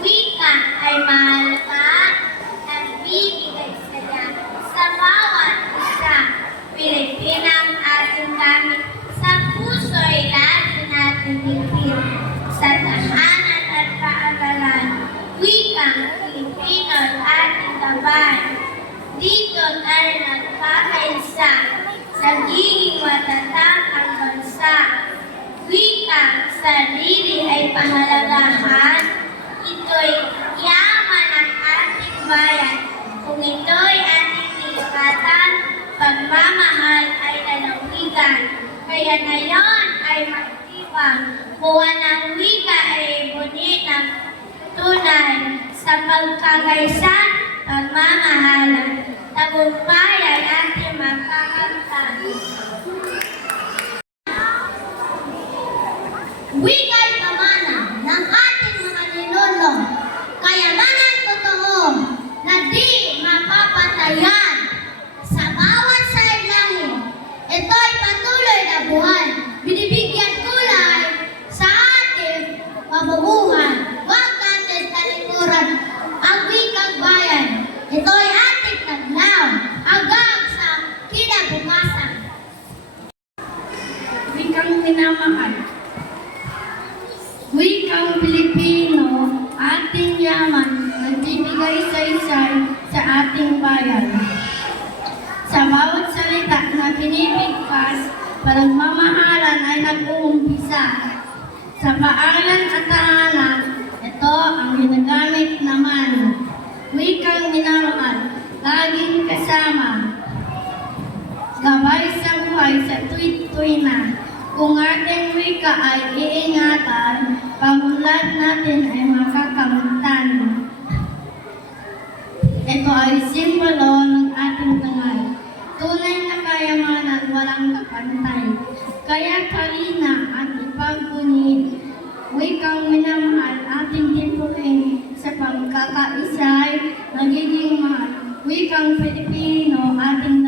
wika ay mahalaga, nagbibigay saya sa bawat isa. Pilipinang ating gamit, sa puso'y lagi natin higpit. Sa tahanan at paaralan, wikang Pilipino'y ating gabay. Dito tayo nagkakaisa, sa giging matatag ang bansa. Wikang sarili ay pahalagahan, ito'y yaman ng ating bayan. Kung ito'y ating iikatan, pagmamahal ay lalawigan. Kaya ngayon ay magtibang, buwan ng wika ay bunyi ng tunay. Sa pagkagaysan, pagmamahalan, tagumpay ay ating makakamtan. Wika'y pamana ng ating mga ninuno, kayamanan totoo na di mapapatayan. Sa bawat saliglahin, ito'y patuloy na buhay, binibigyan kulay sa ating mabubuhay. Huwag natin talikuran ang wikang bayan, ito'y ating taglaw hanggang sa kinabukasan. Wikang minamahal, wikang Pilipino, ating yaman, nagbibigay saysay sa ating bayan. Sa bawat salita na pinipigkas, pagmamahalan ay nag-uumpisa. Sa paalan at tahanan, ito ang ginagamit naman. Wikang minamahal, laging kasama. Gabay sa buhay sa tuwid-tuwi na. Kung ating wika ay iingatan, pag-unlad natin ay makakamtan. Ito ay simbolo ng ating tangal. Tunay na kayamanan walang kapantay. Kaya kalina at ipagpunit, wikang minamahal ating tipuin sa pagkakaisay, nagiging mahal. Wikang Pilipino ating